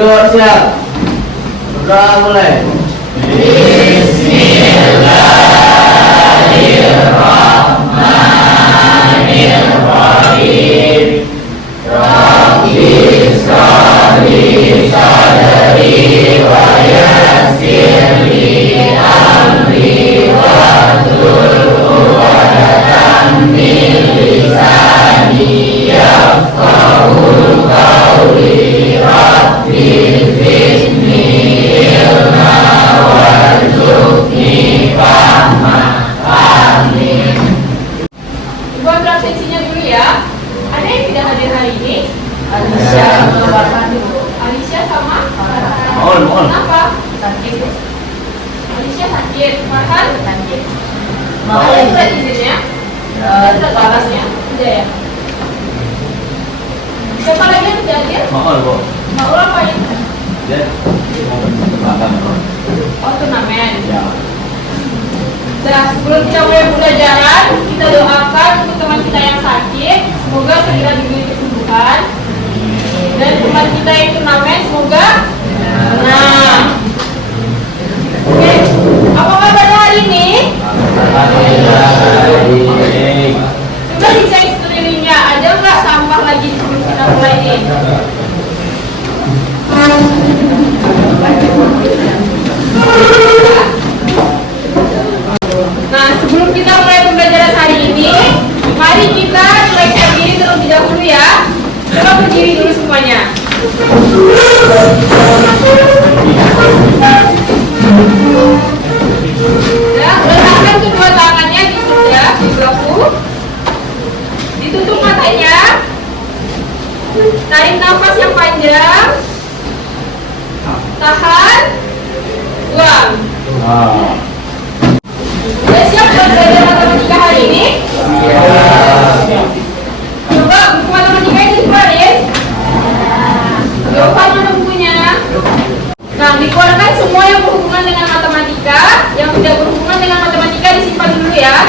Duduk siap. Berdoa mulai. Bismillahirrahmanirrahim. Rabbi shrahli sadri wa yassir li amri wahlul 'uqdatam min lisani yafqahul qawli. Rabbi zidni ilma warzuqni fahma. Amin. Buat transaksinya dulu ya. Ada yang tidak hadir hari ini? Alicia. Alicia sama? Mohon. Kenapa? Sakit. Alicia sakit. Farhan? Sakit. Ada surat izinnya? Surat batasnya? Tidak ya? Siapa lagi yang tidak hadir? Mohon, Bu. Mau ngapain? Ya. Makan, Bu. Oh, turnamen. Ya. Nah, sebelum kita mulai pembelajaran, kita doakan untuk teman kita yang sakit, semoga segera diberi kesembuhan. Dan teman kita yang turnamen, semoga menang. Oke, apa kabarnya hari ini? Alhamdulillah. Baik. Coba dicek sekelilingnya, ada nggak sampah lagi sebelum kita mulai ini? Nah, sebelum kita mulai pembelajaran hari ini, mari kita periksa diri terlebih dahulu ya. Coba berdiri dulu semuanya. Ya, letakkan kedua tangannya di pundak, di bahu. Ditutup matanya. Tarik nafas yang panjang. Tahan. Buang. Udah siap buat belajar matematika hari ini? Coba buku matematika ini dikeluarin. Jawaban mana bukunya? Nah, dikeluarkan semua yang berhubungan dengan matematika. Yang tidak berhubungan dengan matematika disimpan dulu ya.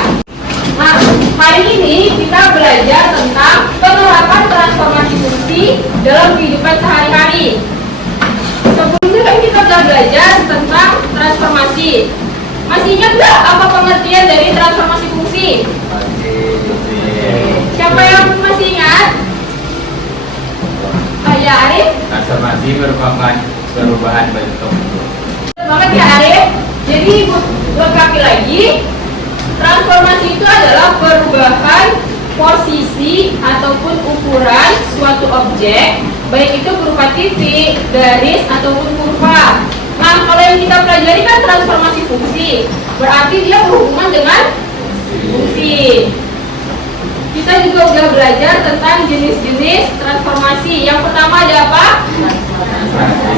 Nah, hari ini kita belajar tentang penerapan transformasi fungsi dalam kehidupan sehari-hari. Sebelumnya kan kita telah belajar tentang transformasi. Masih ingat nggak apa pengertian dari transformasi fungsi? Siapa yang masih ingat? Ya, Arif? Transformasi merupakan perubahan bentuk. Banget ya, Arif? Jadi lengkapi lagi. Transformasi itu adalah perubahan posisi ataupun ukuran suatu objek, baik itu berupa titik, garis, ataupun kurva. Nah, kalau yang kita pelajari kan transformasi fungsi, berarti dia berhubungan dengan fungsi. Kita juga udah belajar tentang jenis-jenis transformasi. Yang pertama ada apa?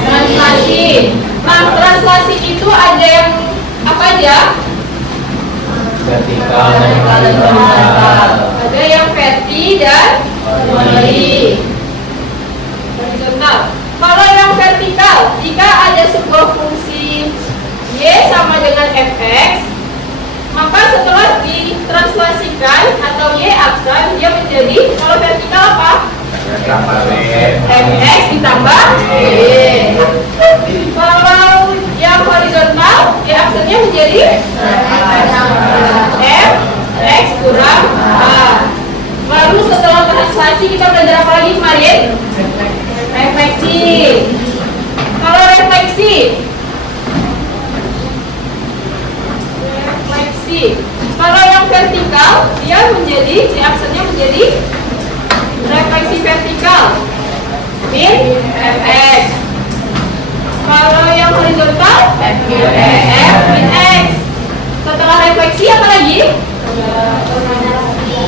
Translasi. Nah, translasi itu ada yang apa aja? Vertikal dan horizontal. Ada yang verti dan horizontal. Kalau yang vertikal, jika ada sebuah fungsi y sama dengan fx, maka setelah ditranslasikan atau y aksan, dia menjadi, kalau vertikal apa? Mx ditambah y. Kalau yang horizontal, y aksannya menjadi fx kurang a. Lalu setelah translasi kita belajar apa lagi kemarin? Refleksi. Kalau refleksi, kalau yang vertikal dia menjadi, aksennya menjadi refleksi vertikal min fx. Kalau yang horizontal f min x. Setelah refleksi apa lagi?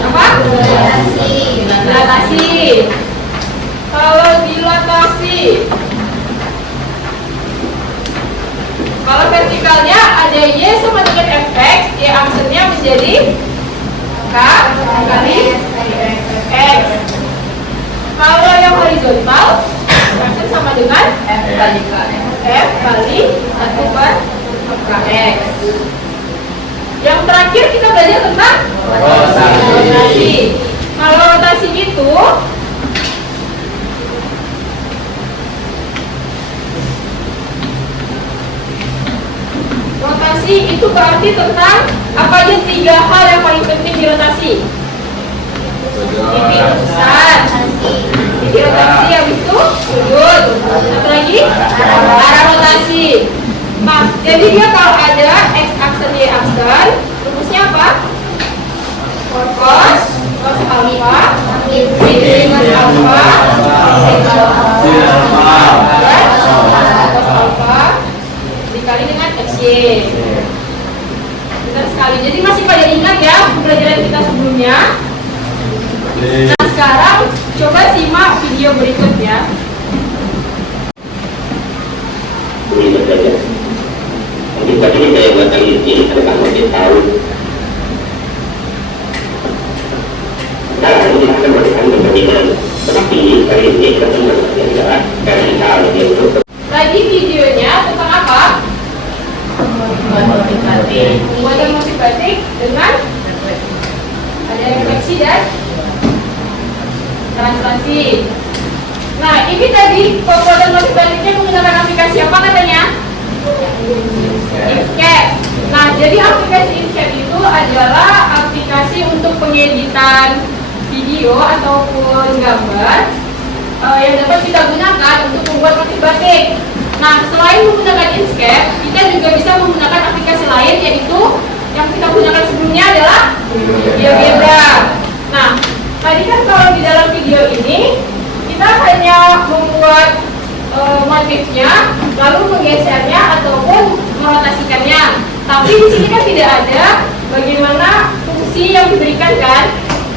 Apa? Dilatasi. Kalau dilatasi, kalau vertikalnya ada y sama dengan fx, y aksennya menjadi k kali x. Kalau yang horizontal, aksen sama dengan f kali 1 per kx. Yang terakhir kita belajar tentang rotasi. Kalau rotasi itu rotasi itu berarti tentang apa aja 3 hal yang paling penting di rotasi. Titik pusat, titik rotasi, habis itu sudut, satu lagi arah rotasi. Nah, jadi dia kalau ada x aksen y aksen, rumusnya apa? Cos alfa sinus alfa cos alfa dikali dengan xy. Benar sekali. Jadi masih pada ingat ya pelajaran kita sebelumnya. Nah, sekarang coba simak video berikutnya. Jadi tadi saya buat ini tentang motif tahu. Nah, ini akan melakukan pembandingan. Tetapi kali ini ketemu adalah dari hal itu. Tadi videonya tentang apa? Pembuatan motif batik dengan ada refleksi dan translasi. Nah, ini tadi pembuatan motif batiknya menggunakan aplikasi apa katanya? Inkscape. Nah, jadi aplikasi Inkscape itu adalah aplikasi untuk pengeditan video ataupun gambar yang dapat kita gunakan untuk membuat motif batik. Nah, selain menggunakan Inkscape, kita juga bisa menggunakan aplikasi lain, yaitu yang kita gunakan sebelumnya adalah GeoGebra. Nah, tadi kan kalau di dalam video ini kita hanya membuat motifnya, lalu menggesernya ataupun merotasikannya. Tapi di sini kan tidak ada bagaimana fungsi yang diberikan kan,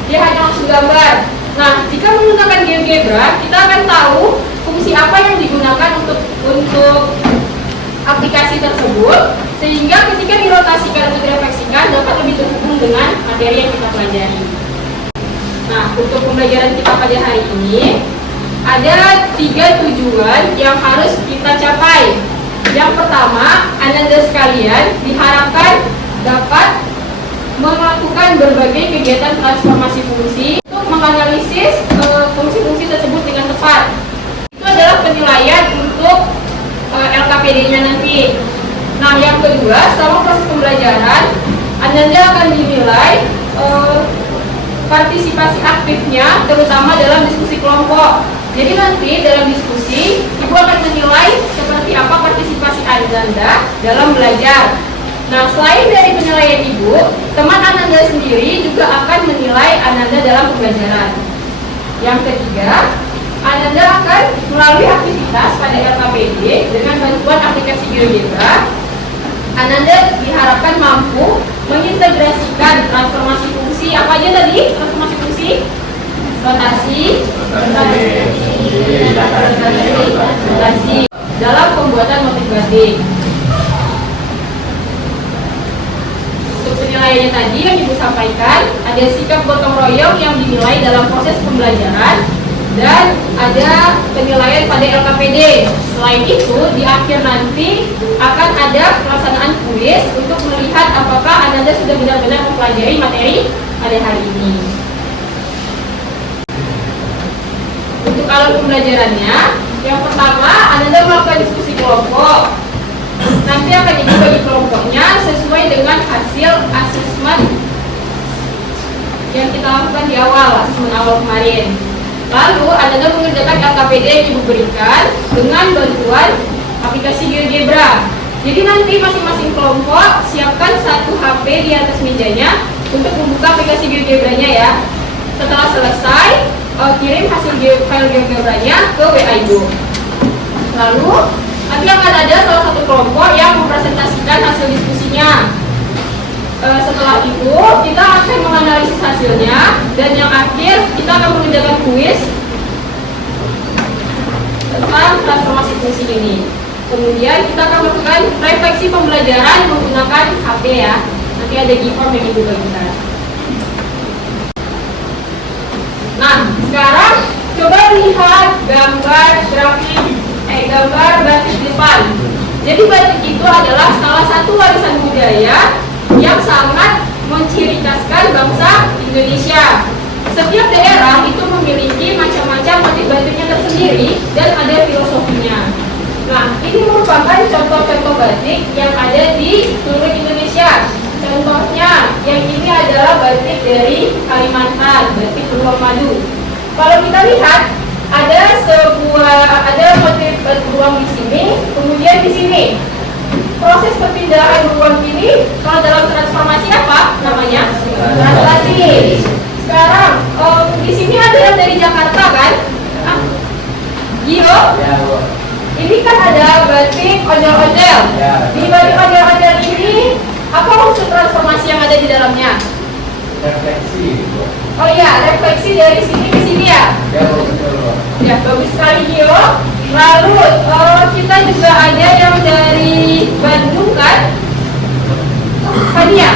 dia hanya langsung gambar. Nah, jika menggunakan GeoGebra, kita akan tahu fungsi apa yang digunakan untuk aplikasi tersebut, sehingga ketika dirotasikan atau direfleksikan dapat lebih terhubung dengan materi yang kita pelajari. Nah, untuk pembelajaran kita pada hari ini ada 3 tujuan yang harus kita capai. Yang pertama, Anda sekalian diharapkan dapat melakukan berbagai kegiatan transformasi fungsi untuk menganalisis fungsi-fungsi tersebut dengan tepat. Itu adalah penilaian untuk LKPD-nya nanti. Nah, yang kedua, selama proses pembelajaran, Anda akan dinilai partisipasi aktifnya, terutama dalam diskusi kelompok. Jadi nanti dalam diskusi, Ibu akan menilai seperti apa partisipasi Anda dalam belajar. Nah, selain dari penilaian Ibu, teman Anda sendiri juga akan menilai Anda dalam pembelajaran. Yang ketiga, Anda akan melalui aktivitas pada LKPD dengan bantuan aplikasi GeoGebra. Anda diharapkan mampu mengintegrasikan transformasi fungsi. Apa aja tadi transformasi fungsi? Rotasi dalam pembuatan motif batik. Untuk penilaiannya tadi yang Ibu sampaikan, ada sikap gotong royong yang dinilai dalam proses pembelajaran dan ada penilaian pada LKPD. Selain itu, di akhir nanti akan ada pelaksanaan kuis untuk melihat apakah Anda sudah benar-benar mempelajari materi pada hari ini. Untuk alur pembelajarannya, yang pertama Anda melakukan diskusi kelompok. Nanti akan dibagi kelompoknya sesuai dengan hasil asesmen yang kita lakukan di awal, asesmen awal kemarin. Lalu Anda mengerjakan LKPD yang Ibu berikan dengan bantuan aplikasi GeoGebra. Jadi nanti masing-masing kelompok siapkan 1 HP di atas mejanya untuk membuka aplikasi GeoGebra-nya ya. Setelah selesai, kirim hasil file GeoGebra-nya ke WA Ibu. Lalu nanti akan ada salah satu kelompok yang mempresentasikan hasil diskusinya. Setelah itu kita akan menganalisis hasilnya, dan yang akhir kita akan mengerjakan kuis tentang transformasi fungsi ini. Kemudian kita akan melakukan refleksi pembelajaran menggunakan HP ya. Nanti ada G-form yang Ibu bagikan. Nah, sekarang coba lihat gambar grafik gambar batik depan. Jadi batik itu adalah salah satu warisan budaya yang sangat menciri khaskan bangsa Indonesia. Setiap daerah itu memiliki macam-macam motif batiknya tersendiri dan ada filosofinya. Nah, ini merupakan contoh-contoh batik yang ada di seluruh Indonesia. dari Kalimantan, berarti beruang madu. Kalau kita lihat ada motif beruang di sini, kemudian di sini proses perpindahan beruang ini kalau dalam transformasi apa namanya? Translasi. Sekarang di sini ada yang dari Jakarta kan? Gio? Ini kan ada batik ondel-ondel. Di batik ondel-ondel ini apa unsur transformasi yang ada di dalamnya? Refleksi. Oh iya, refleksi dari sini ke sini ya? Ya, bagus sekali Gio. Lalu kita juga ada yang dari Bandung kan? Fania.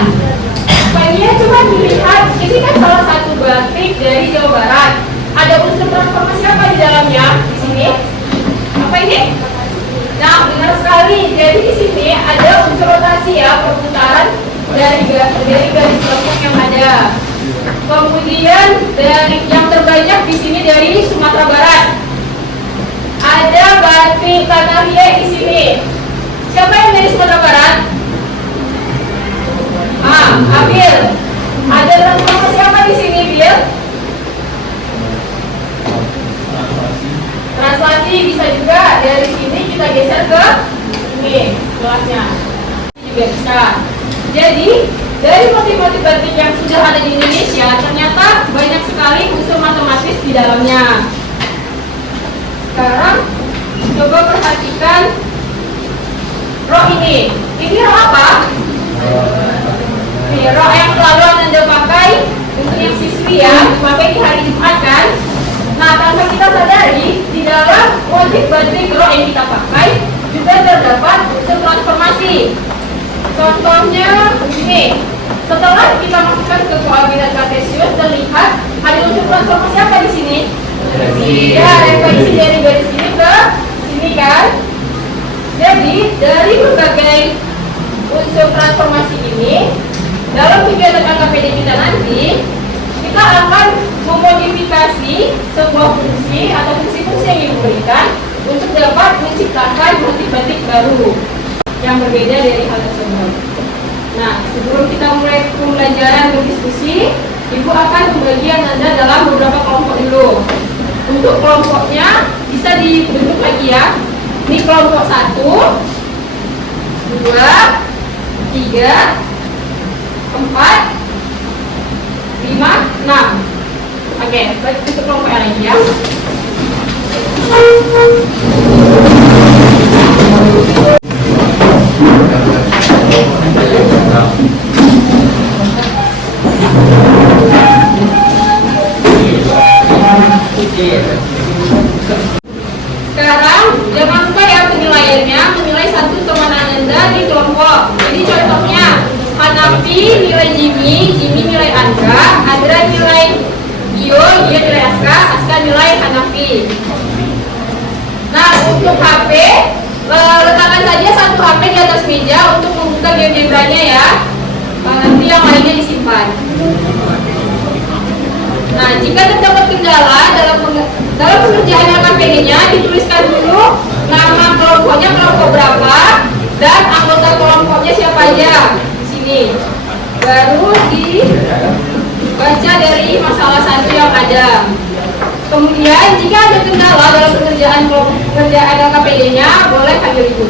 Fania coba dilihat, ini kan salah satu batik dari Jawa Barat. Ada unsur transformasi apa di dalamnya? Di sini? Apa ini? Nah, benar sekali. Jadi di sini ada unsur rotasi ya, perputaran dari garis kelompok yang ada. Kemudian dari yang terbanyak di sini dari Sumatera Barat. Ada batik tanah liat di sini. Siapa yang dari Sumatera Barat? Abil. Ada transformasi apa di sini, Bil? Translasi bisa juga dari sini kita geser ke sini kelasnya. Ini juga bisa. Jadi dari motif-motif batik yang sudah ada di Indonesia ternyata banyak sekali unsur matematis di dalamnya. Sekarang coba perhatikan roh ini. Ini roh apa? Ini roh yang selalu Anda pakai untuk yang siswi ya, dipakai di hari Jumat kan? Nah, tanpa kita sadari di dalam motif batik roh yang kita pakai juga terdapat unsur transformasi. Contohnya ini, setelah kita masukkan ke koordinat kartesius terlihat ada unsur transformasi apa di sini? Ya, refleksi dari garis ini ke sini kan. Jadi dari berbagai unsur transformasi ini dalam kegiatan KKPD kita nanti kita akan memodifikasi sebuah fungsi atau fungsi-fungsi yang diberikan untuk dapat menciptakan motif batik baru yang berbeda dari hal tersebut. Nah, sebelum kita mulai pembelajaran berdiskusi, Ibu akan membagi Anda dalam beberapa kelompok dulu. Untuk kelompoknya bisa dibentuk lagi ya. Ini kelompok 1, 2, 3, 4, 5, 6. Oke, baik untuk kelompok yang lagi ya. Sekarang jangan lupa ya penilaiannya, menilai satu teman Anda di kelompok. Jadi contohnya Hanafi nilai Jimmy, Jimmy nilai Andra, Andra nilai Gio, Gio nilai Aska, Aska nilai Hanafi. Nah, untuk HP letakkan saja satu HP di atas meja untuk membuka GeoGebranya ya. Nanti yang lainnya disimpan. Nah, jika terdapat kendala dalam pengerjaan LKPD-nya, dituliskan dulu nama kelompoknya kelompok berapa dan anggota kelompoknya siapa aja. Sini. Baru dibaca dari masalah satu yang ada. Kemudian jika ada kendala dalam pengerjaan LKPD-nya, boleh panggil Ibu.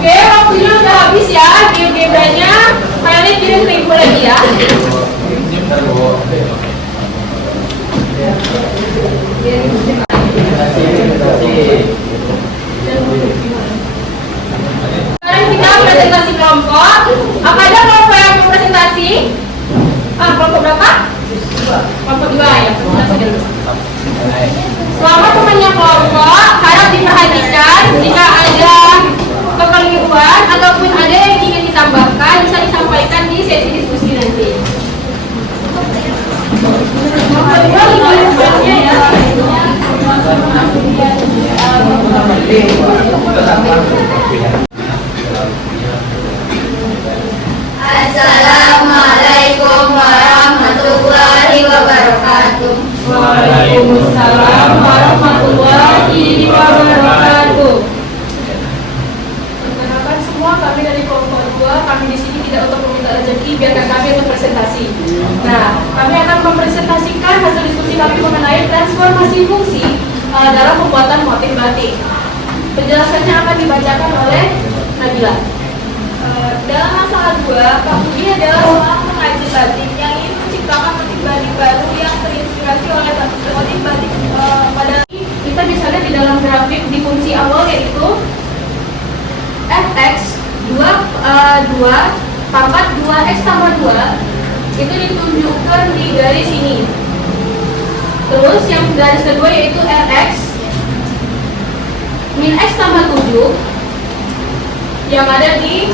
Oke, waktunya udah habis ya. GeoGebranya kalian kirim ke ibu lagi ya. Sekarang kita presentasi kelompok. Apa ada kelompok yang mau presentasi? Kelompok berapa? Kelompok 2 ya. Selama temannya kelompok, harap diperhatikan jika ada kekeliruan ataupun ada yang ingin ditambahkan bisa disampaikan di sesi diskusi nanti. Assalamualaikum warahmatullahi wabarakatuh. Waalaikumsalam warahmatullahi wabarakatuh. Perkenalkan semua, kami dari kelompok 2. Kami di sini tidak untuk meminta rezeki, biarkan kami untuk presentasi. Nah, kami akan mempresentasikan hasil diskusi kami mengenai transformasi fungsi dalam pembuatan motif batik. Penjelasannya akan dibacakan oleh Nabila. Dalam masalah 2, Pak Budi adalah seorang pengrajin batik yang ingin menciptakan motif batik baru yang terinspirasi oleh motif batik pada kita bisa lihat di dalam grafik di fungsi awal yaitu fx 2 pangkat 2x tambah 2 itu ditunjukkan di garis ini. Terus yang garis kedua yaitu rx min x tambah 7 yang ada di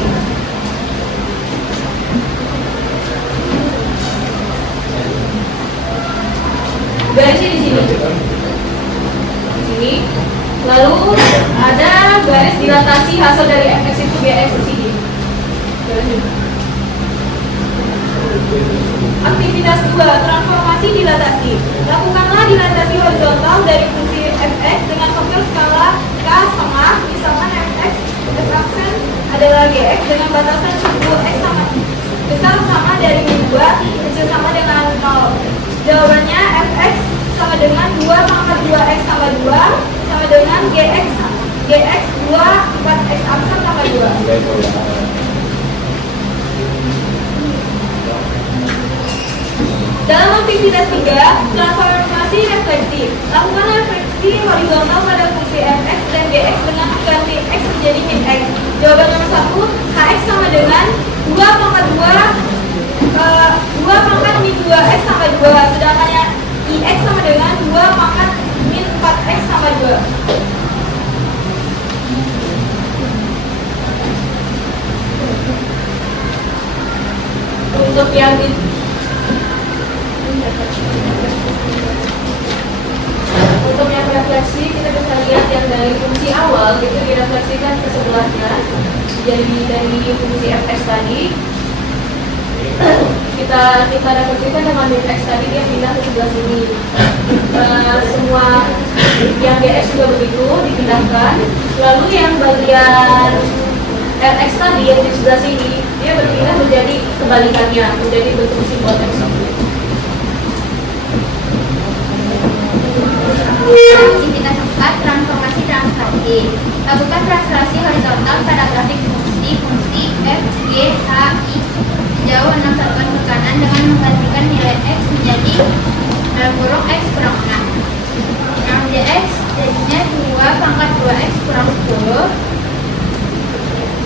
garisnya di sini. Di sini. Lalu ada garis dilatasi hasil dari fx itu gx di sini. Aktivitas 2, transformasi dilatasi. Lakukanlah dilatasi horizontal dari fungsi fx dengan faktor skala k sama misalkan fx f aksen adalah gx dengan batasan suku x sama besar sama dari min 2, kecil sama dengan 0. Jawabannya fx sama dengan 2 pangkat 2x tambah 2 sama dengan gx 2 4x aksen tambah 2. Dalam aktivitas 3, transformasi refleksi. Lakukan refleksi horizontal pada fungsi fx dan gx dengan mengganti x menjadi min x. Jawaban nomor 1, hx sama dengan 2 pangkat 2 pangkat min 2x tambah 2. Sedangkan yang ix sama dengan 2 pangkat min 4x tambah 2. Untuk yang refleksi kita bisa lihat yang dari fungsi awal itu direfleksikan ke sebelahnya. Jadi dari fungsi fx tadi kita refleksikan dengan min x tadi dia pindah ke sebelah sini. Semua yang gx juga begitu dipindahkan. Lalu yang bagian rx tadi yang di sebelah sini dia berpindah menjadi kebalikannya, menjadi bentuk simbol x. Aktivitas 4, transformasi translasi. Lakukan translasi horizontal pada grafik fungsi f, g, h, i. Jauh 6 satuan ke kanan dengan menggantikan nilai x menjadi dalam kurung x kurang 6. Yang dx jadinya 2 pangkat 2x kurang 10.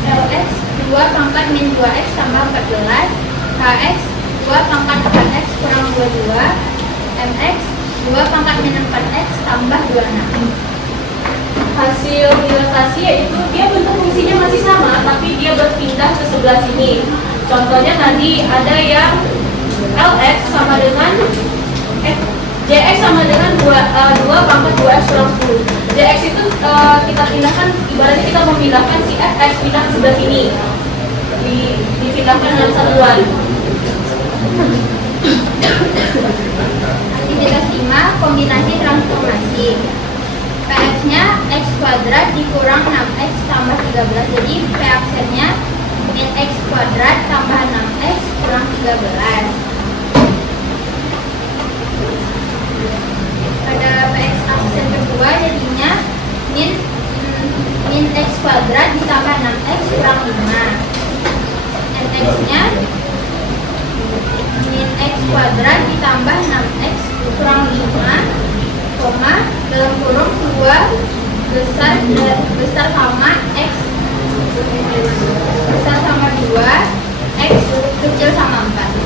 Lx 2 pangkat min 2x tambah 14. Hx 2 pangkat 4x kurang 22. Mx 2 pangkat min 4x tambah 26. Hasil dilatasi yaitu dia bentuk fungsinya masih sama tapi dia berpindah ke sebelah sini. Contohnya tadi ada yang LX sama dengan JX sama dengan 2 pangkat 2X kurang 10. JX itu kita pindahkan, ibaratnya kita memindahkan si FX pindah ke sebelah sini, dipindahkan dalam satuan. Aktivitas 5, kombinasi transformasi. PX-nya X kuadrat dikurang 6X tambah 13, jadi PX-nya min X kuadrat tambah 6X kurang 13. Pada PX aksen kedua jadinya min X kuadrat ditambah 6X kurang 5. NX-nya min X kuadrat ditambah 6X kurang 5, koma, dalam kurung 2 besar sama X besar sama 2, X kecil sama 4.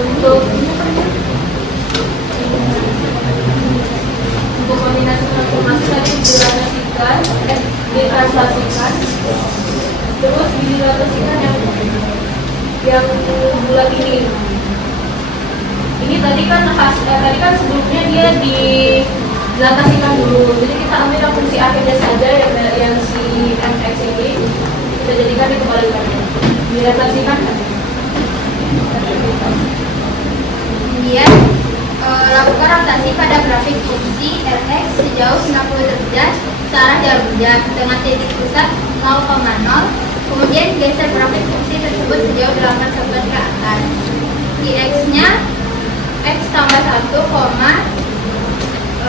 Untuk kombinasi transformasi tadi ditranslasikan, terus ditranslasikan yang bulat ini. Ini tadi kan sebelumnya dia dilatasikan dulu. Jadi kita ambil fungsi akhirnya saja yang si mx ini kita jadikan dikembalikannya. Dilatasikan kan? Kemudian lakukan rotasi pada grafik fungsi Rx sejauh 90 derajat searah jarum jam dengan titik pusat 0,0. Kemudian geser grafik fungsi tersebut sejauh 8 sekunder ke atas. Di X-nya X tambah 1,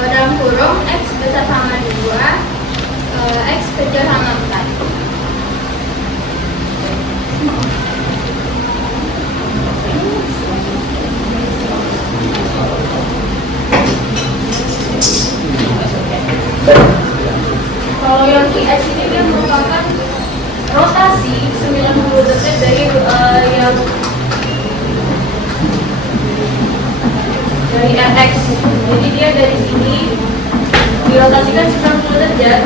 dalam kurung X besar sama 2, X kecil sama 4. Kalau yang IX ini dia merupakan rotasi 90 derajat dari RX. Jadi dia dari sini dirotasikan 90 derajat,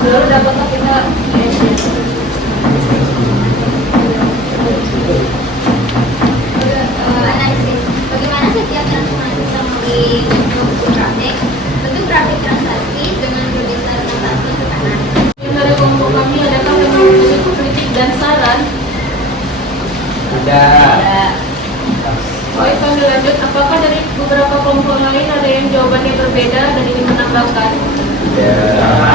baru dapatlah kita IX-nya. Analisis bagaimana setiap transformasi kita melalui bentuk grafik. Bentuk grafik transaksi dengan bergeser satu ke kanan. Yang dari kelompok kami adakah yang memiliki kritik dan saran? Ada. Baik, kami lanjut. Apakah dari beberapa kelompok lain ada yang jawabannya berbeda dan ingin menambahkan? Sama.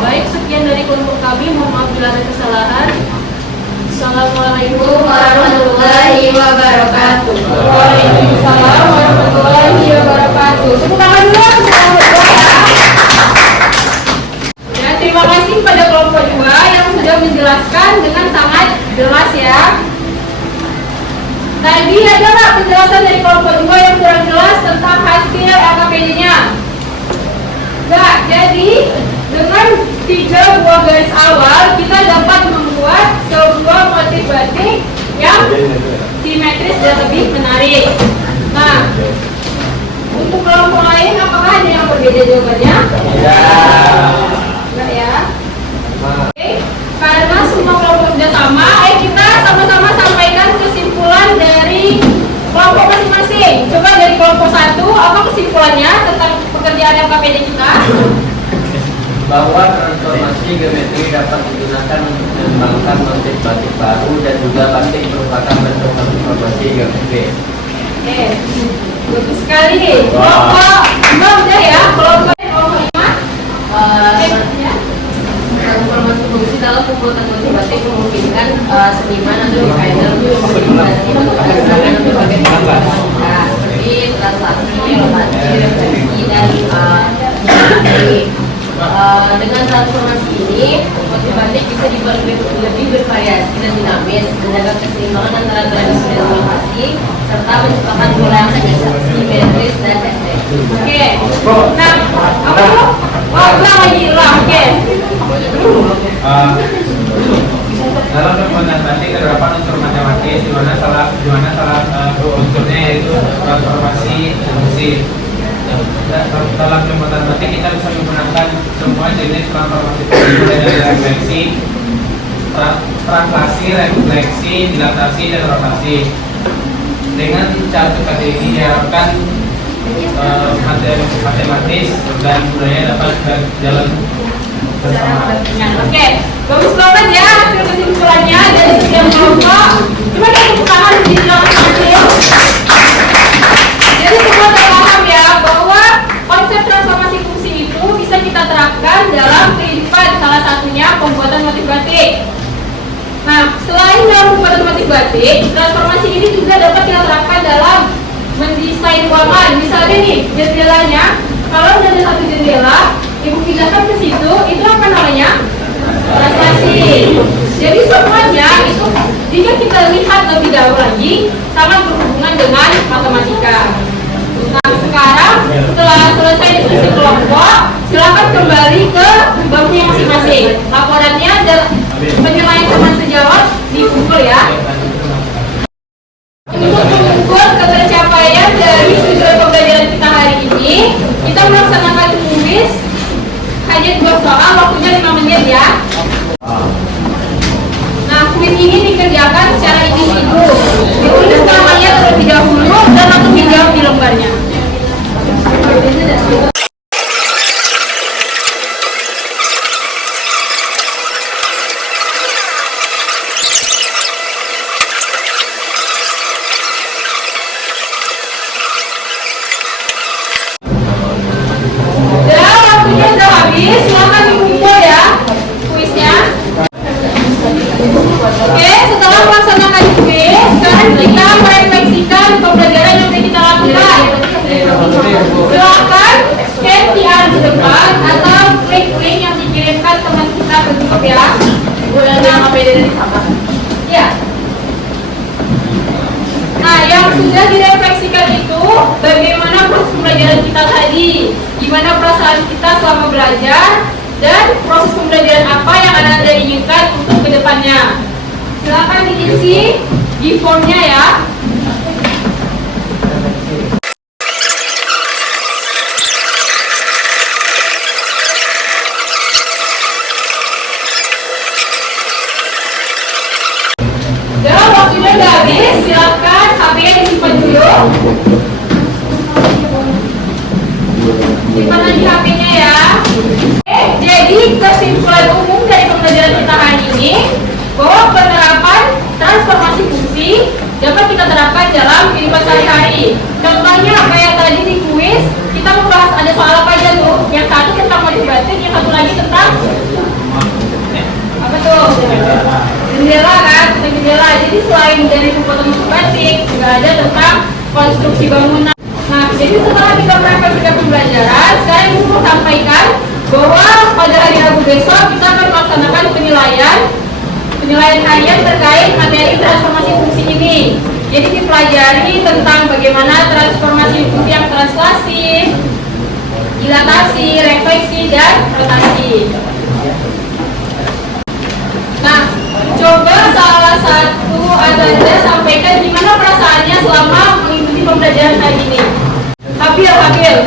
Baik, sekian dari kelompok kami. Mohon maaf bila ada kesalahan. Assalamualaikum warahmatullahi wabarakatuh. Waalaikumsalam warahmatullahi wabarakatuh. Tepuk tangan dulu. Ya, terima kasih pada kelompok 2 yang sudah menjelaskan dengan sangat jelas ya. Tadi ada nggak penjelasan dari kelompok 2 yang kurang jelas tentang hasil LKPD-nya? Enggak, jadi dengan 3 buah garis awal kita dapat membuat sebuah motif batik yang simetris dan lebih menarik. Nah, untuk kelompok lain apakah ada yang berbeda jawabannya? Enggak ya? Oke, karena semua kelompok sudah sama, kita sama-sama sampaikan kesimpulan dari kelompok masing-masing. Coba dari kelompok 1, apa kesimpulannya tentang pekerjaan LKPD kita? Bahwa transformasi geometri dapat digunakan untuk mengembangkan motif batik baru dan juga batik merupakan bentuk transformasi geometri. Oke, bagus sekali. Kelompok 5 udah ya, kelompok 5. Transformasi fungsi dalam pembuatan motif batik memungkinkan seniman atau desainer mengaplikasi bentuk dasar dengan berbagai teknik seperti translasi, rotasi, refleksi, dan dengan transformasi ini, motif batik bisa dibuat lebih bervariasi dan dinamis, menjaga keseimbangan antara tradisi dan inovasi, serta menciptakan pola yang simetris dan estetik. Oke, nah, apa tuh? Oh, ulang lagi, ulang. Oke. Dalam pembuatan batik terdapat unsur matematis di mana salah unsurnya yaitu transformasi fungsi. dalam jembatan batik kita bisa menggunakan semua jenis transformasi mulai dari refleksi, translasi, refleksi, dilatasi, dan rotasi. Dengan cara seperti ini diharapkan matematis dan budaya dapat berjalan bersama. Oke, bagus banget ya hasil kesimpulannya dari setiap kelompok. Cuma kita tepuk tangan di belakang hasil. Jadi semua udah paham ya bahwa konsep transformasi fungsi itu bisa kita terapkan dalam kehidupan, salah satunya pembuatan motif batik. Nah, selain dalam pembuatan motif batik, transformasi ini juga dapat kita terapkan dalam mendesain ruangan. Misalnya nih, jendelanya, kalau ada satu jendela, ibu pindahkan ke situ, itu apa namanya? Translasi. Jadi semuanya itu jika kita lihat lebih jauh lagi sangat berhubungan dengan matematika. Nah sekarang setelah selesai diskusi kelompok, silakan kembali ke bangkunya masing-masing. Laporannya dan penilaian teman sejawat dikumpul ya. Untuk mengukur ketercapaian dari tujuan pembelajaran kita hari ini, kita melaksanakan kuis hanya 2 soal, waktunya 5 menit ya. Nah, kuis ini dikerjakan secara individu. Ditulis namanya terlebih dahulu dan langsung dijawab di lembarnya. Dan waktunya sudah habis, silakan dikumpul ya kuisnya. Oke, setelah melaksanakan kuis, sekarang kita merefleksikan pembelajaran yang sudah kita lakukan. Silakan scan QR di depan atau klik link yang dikirimkan teman kita ke grup ya. Boleh nama beda dari sama. Ya. Nah, yang sudah direfleksikan itu bagaimana proses pembelajaran kita tadi, gimana perasaan kita selama belajar, dan proses pembelajaran apa yang Anda inginkan untuk kedepannya. Silakan diisi di formnya ya. Dan waktunya udah habis, silakan HP-nya disimpan dulu. Simpan lagi HP-nya ya. Jadi kesimpulan umum dari pembelajaran kita hari ini bahwa penerapan transformasi fungsi dapat kita terapkan dalam kehidupan sehari-hari. Contohnya kayak tadi di kuis kita membahas ada soal apa aja tuh? Yang satu tentang motif batik, yang satu lagi tentang apa tuh? Jendela kan, tentang jendela. Jadi selain dari pembuatan motif batik juga ada tentang konstruksi bangunan. Nah, jadi setelah kita merefleksikan pembelajaran, sekarang Ibu mau sampaikan bahwa pada hari Rabu besok kita akan melaksanakan penilaian harian terkait materi transformasi fungsi ini. Jadi dipelajari tentang bagaimana transformasi fungsi yang translasi, dilatasi, refleksi, dan rotasi. Nah, coba salah satu Anda sampaikan gimana perasaannya selama mengikuti pembelajaran hari ini. Habil.